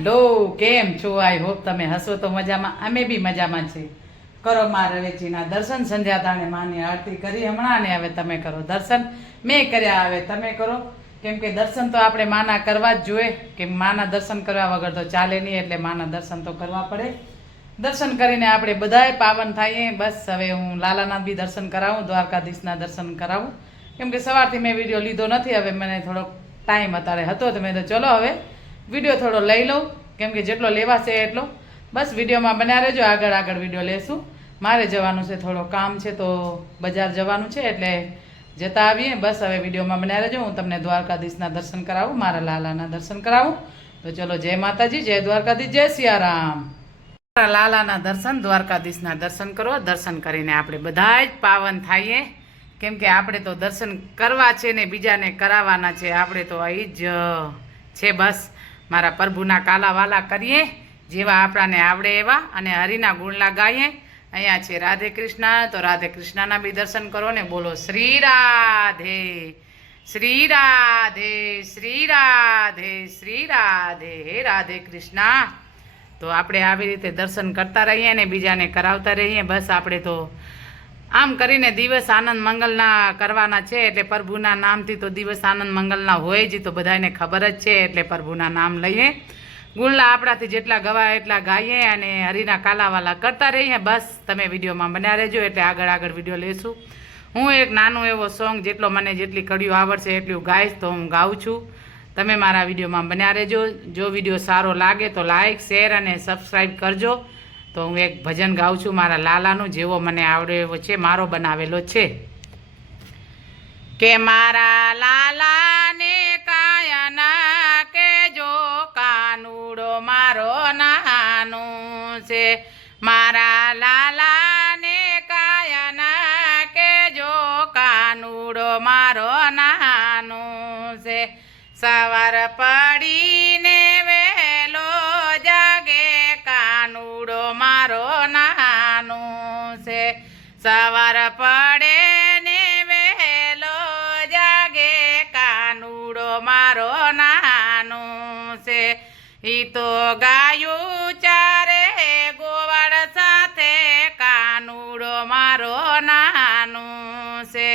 Hello, કેમ છો? I hope તમે હસો તો મજામાં. અમે બી મજામાં છીએ. કરો મા રવેચીના દર્શન. સંધ્યા તાણે માની આરતી કરી હમણાં ને હવે તમે કરો દર્શન. મેં કર્યા, હવે તમે કરો. કેમ કે દર્શન તો આપણે માના કરવા જ જોઈએ. કેમ માના દર્શન કરવા વગર તો ચાલે નહીં, એટલે માના દર્શન તો કરવા પડે. દર્શન કરીને આપણે બધાય પાવન થઈએ. બસ હવે હું લાલાના બી દર્શન કરાવું, દ્વારકાધીશના દર્શન કરાવું. કેમ કે સવારથી મેં વિડીયો લીધો નથી. હવે મને થોડોક ટાઈમ અત્યારે હતો તો મેં તો ચલો હવે વિડીયો થોડો લઈ લઉં. કેમ કે જેટલો લેવાશે એટલો. બસ વિડીયોમાં બન્યા રહેજો, આગળ આગળ વિડીયો લેશું. મારે જવાનું છે, થોડો કામ છે તો બજાર જવાનું છે, એટલે જતા આવીએ. બસ હવે વિડીયોમાં બન્યા રહેજો. હું તમને દ્વારકાધીશના દર્શન કરાવું, મારા લાલાના દર્શન કરાવું. તો ચલો, જય માતાજી, જય દ્વારકાધીશ, જય સિયારામ. મારા લાલાના દર્શન, દ્વારકાધીશના દર્શન કરો. દર્શન કરીને આપણે બધા જ પાવન થઈએ. કેમ કે આપણે તો દર્શન કરવા છે ને બીજાને કરાવવાના છે. આપણે તો અહીં જ છે. બસ મારા પ્રભુના કાલાવાલા કરીએ, જેવા આપણાને આવડે એવા, અને હરિના ગુણલા ગાઈએ. અહીંયા છે રાધે કૃષ્ણ, તો રાધે કૃષ્ણના બી દર્શન કરો ને બોલો શ્રી રાધે, શ્રી રાધે, શ્રી રાધે, શ્રી રાધે, હે રાધે કૃષ્ણ. તો આપણે આવી રીતે દર્શન કરતા રહીએ ને બીજાને કરાવતા રહીએ. બસ આપણે તો આમ કરીને દિવસ આનંદ મંગલના કરવાના છે. એટલે પ્રભુના નામથી તો દિવસ આનંદ મંગલના હોય જ, તો બધાને ખબર જ છે. એટલે પ્રભુના નામ લઈએ, ગુણલા આપણાથી જેટલા ગવાય એટલા ગાઈએ, અને હરિના કાલાવાલા કરતા રહીએ. બસ તમે વિડીયોમાં બન્યા રહેજો, એટલે આગળ આગળ વિડીયો લેશું. હું એક નાનો એવો સોંગ, જેટલો મને જેટલી કડીઓ આવડશે એટલું ગાઈશ, તો હું ગાઉં છું. તમે મારા વિડીયોમાં બન્યા રહેજો. જો વિડીયો સારો લાગે તો લાઈક, શેર અને સબસ્ક્રાઈબ કરજો. તો હું એક ભજન ગાઉં છું મારા લાલાનું, જેવો મને આવડે એવો છે, મારો બનાવેલો છે. કે મારા લાલાને કાયાના કેજો, કાનુડો મારો નાનું છે. મારા લાલાને કાયાના કેજો, કાનુડો મારો નાનું છે. સવાર પડીને વહેલો જાગે, કાનુડો મારો નાનું છે. સવાર પડે ને વહેલો જાગે, કાનુડો મારો નાનું છે. ઈ તો ગાયું ચારે ગોવાળ સાથે, કાનુડો મારો નાનું છે.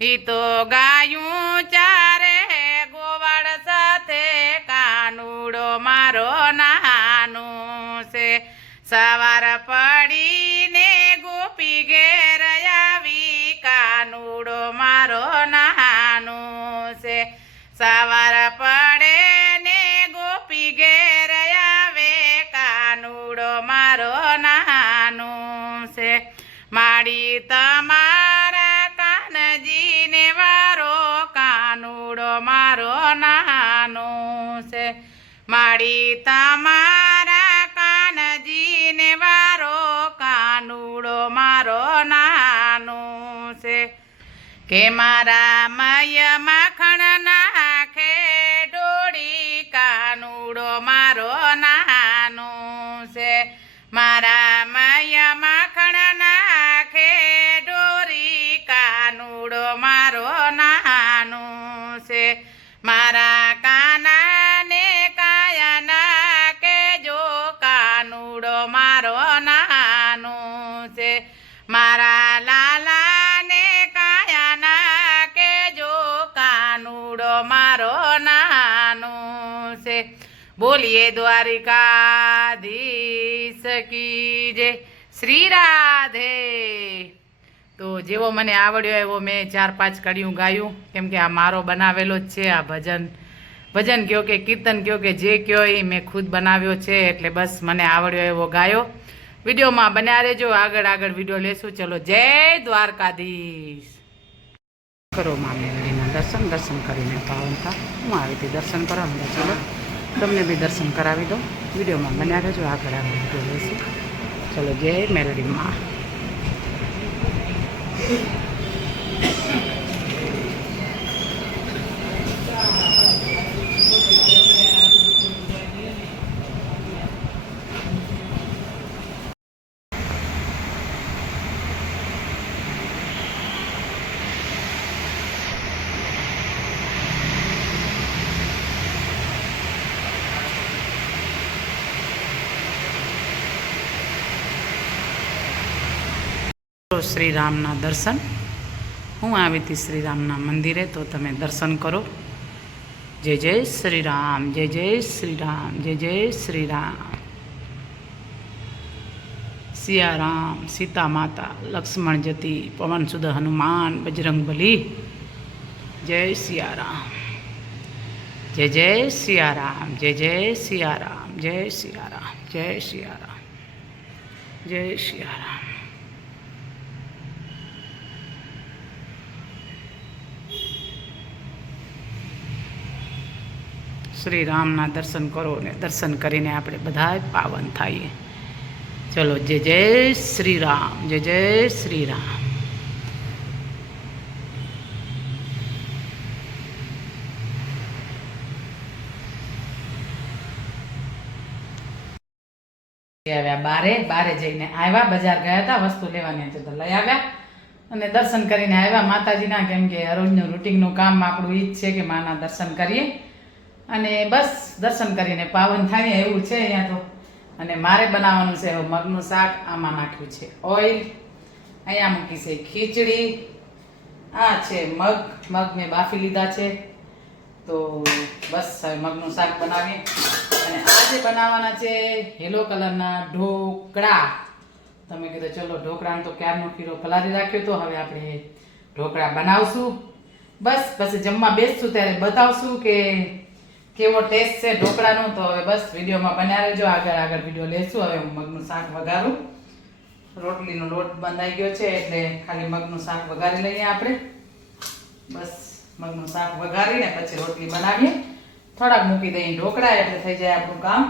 ઈ તો ગાયું ચારે ગોવાળ સાથે, કાનુડો મારો નાનું છે. સવાર પડીને ગોપી ઘેર આવી, કાનુડો મારો નાનું છે. સવાર પડે ને ગોપી ઘેર આવે, કાનુડો મારો નાનું છે. માડી તમારા કાનજીને વારો, કાનુડો મારો નાનું છે. માડી તમારા કાનજીને વારો, કાનુડો મારો નાનું છે. કે મારા મય માખણ નાખે ડોળી, કાનુડો મારો નાનું છે. મારા મય માખણ નાખે ડોરી, કાનુડો મારો નાનું છે. મારા કાનાને કાયાના કેજો, કાનુડો મારો નાનું છે. મારા લાલાને કાયાના કેજો, કાનુડો મારો નાનું છે. બોલીએ દ્વારિકાધીશ કી જય, શ્રી રાધે. તો જેવો મને આવડ્યો એવો મેં 4-5 કડીયું ગાયું. કેમ કે આ મારો બનાવેલો જ છે. આ ભજન કયો કે કીર્તન કયો કે જે કયો એ મેં ખુદ બનાવ્યો છે. એટલે બસ મને આવડ્યો એવો ગાયો. વિડીયોમાં બન્યા રહેજો, આગળ આગળ વિડીયો લેશું. ચલો, જય દ્વારકાધીશ. કરો મા મેલડીના દર્શન કરીને પાવન થા. હું આવી હતી દર્શન કરવા. ચલો, તમને બી દર્શન કરાવી દો. વિડીયોમાં બન્યા રહેજો, આગળ આગળ વિડીયો લેશું. ચલો, જય મેલડી માં. શ્રી રામના દર્શન. હું આવી હતી શ્રી રામના મંદિરે, તો તમે દર્શન કરો. જય જય શ્રી રામ, જય જય શ્રી રામ, જય જય શ્રી રામ. સિયારામ, સીતા માતા, લક્ષ્મણ જતી, પવન સુદ હનુમાન, બજરંગ બલી. જય સિયારામ, જય જય સિયારામ, જય જય સિયારામ, જય સિયારામ, જય સિયારામ, જય સિયારામ. શ્રી રામના દર્શન કરો ને દર્શન કરીને આપણે બધા પાવન થઈએ. ચલો, જય જય શ્રી રામ, જય જય શ્રી રામ. આવ્યા બારે જઈને આવ્યા, બજાર ગયા હતા, વસ્તુ લેવાની હતી તો લઈ આવ્યા અને દર્શન કરીને આવ્યા માતાજીના. કેમ કે રોજનું રૂટિનનું કામ આપણું ઈ જ છે કે માના દર્શન કરીએ અને બસ દર્શન કરીને પાવન થાય એવું છે અહીંયા તો. અને મારે બનાવવાનું છે મગનું શાક. આમાં નાખ્યું છે ઓઇલ, અહીંયા મૂકી છે ખીચડી, આ છે મગ મેં બાફી લીધા છે. તો બસ હવે મગનું શાક બનાવીએ. અને આજે બનાવવાના છે યલો કલરના ઢોકળા. તમે કીધું ચલો ઢોકળાનો તો ક્યારનો ખીરો પલાળી રાખ્યો, તો હવે આપણે ઢોકળા બનાવશું. બસ પછી જમવા બેસશું ત્યારે બતાવશું કે કેવો ટેસ્ટ છે ઢોકળાનો. તો હવે બસ વિડીયોમાં બન્યા રહેજો, આગળ વિડીયો લેશું. હવે હું મગનું શાક વઘારું. રોટલીનો લોટ બંધાઈ ગયો છે એટલે ખાલી મગનું શાક વઘારી લઈએ આપણે. બસ મગનું શાક વઘારીને પછી રોટલી બનાવીએ. થોડાક મૂકી દઈએ ઢોકળા એટલે થઈ જાય આપણું કામ.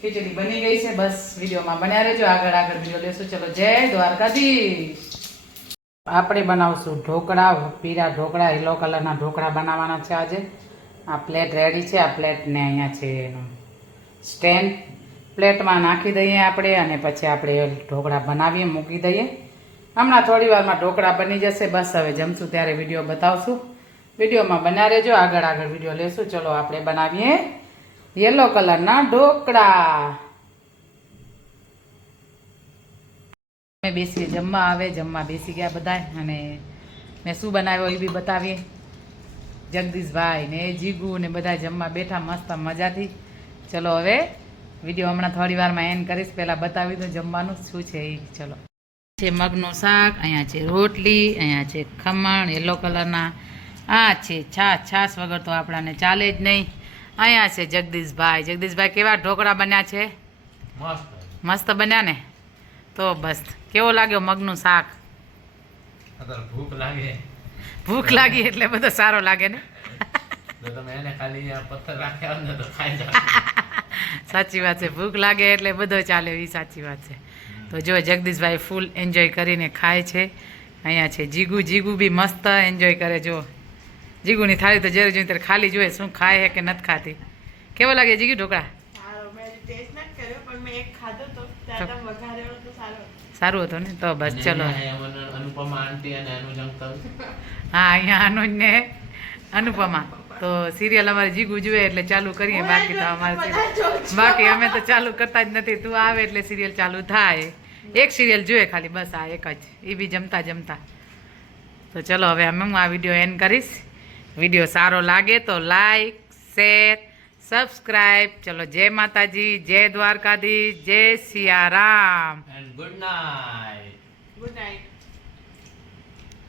ખીચડી બની ગઈ છે. બસ વિડીયોમાં બન્યા રહેજો, આગળ વિડીયો લેશું. ચલો, જય દ્વારકાધીશ. આપણે બનાવશું ઢોકળા, પીળા ઢોકળા, યલો કલરના ઢોકળા બનાવવાના છે આજે. આ પ્લેટ રેડી છે. આ પ્લેટને અહીંયા છે એનું સ્ટેન્ડ. પ્લેટમાં નાખી દઈએ આપણે અને પછી આપણે ઢોકળા બનાવીએ, મૂકી દઈએ. હમણાં થોડી વારમાં ઢોકળા બની જશે. બસ હવે જમશું ત્યારે વિડીયો બતાવશું. વિડીયોમાં બન્યા રહેજો, આગળ વિડીયો લેશું. ચલો આપણે બનાવીએ યલો કલરના ઢોકળા. અમે બેસીએ જમવા. આવે જમવા બેસી ગયા બધા અને મેં શું બનાવ્યો એ બી બતાવીએ. જગદીશભાઈ ને જીગુ ને બધા જમવા બેઠા મસ્ત મજાથી. ચલો હવે વિડીયો હમણાં થોડી વારમાં એન્ડ કરીશ. પહેલાં બતાવી દો જમવાનું શું છે એ. ચલો, છે મગનું શાક, અહીંયા છે રોટલી, અહીંયા છે ખમણ યલો કલરના, આ છે છાશ વગર તો આપણાને ચાલે જ નહીં. અહીંયા છે જગદીશભાઈ કેવા ઢોકળા બન્યા છે? મસ્ત બન્યા ને? તો બસ કેવો લાગ્યો મગનું શાક? ભૂખ લાગી એટલે બધો સારો લાગે ને. સાચી વાત છે, ભૂખ લાગે એટલે બધો ચાલે, એ સાચી વાત છે. તો જો જગદીશભાઈ ફૂલ એન્જોય કરીને ખાય છે. અહીંયા છે જીગુ બી મસ્ત એન્જોય કરે. જો જીગુની થાળી તો જ્યારે જોઈએ ત્યારે ખાલી જોઈએ શું ખાય છે કે નથી ખાતી. કેવો લાગે જીગુ ઢોકળા? સારું હતું ને? તો બસ ચલો. હા, અહીંયા અનુજ ને અનુપમા. તો સિરિયલ અમારે જીગુ જુએ એટલે ચાલુ કરીએ, બાકી તો બાકી અમે તો ચાલુ કરતા જ નથી. તું આવે એટલે સિરિયલ ચાલુ થાય. એક સિરિયલ જોઈએ ખાલી, બસ આ એક જ, એ બી જમતા. તો ચલો હવે હું આ વિડીયો એન્ડ કરીશ. વિડીયો સારો લાગે તો લાઈક, શેર, સબસ્ક્રાઈબ. ચલો, જય માતાજી, જય દ્વારકાધીશ, જય સિયારામ. And good night.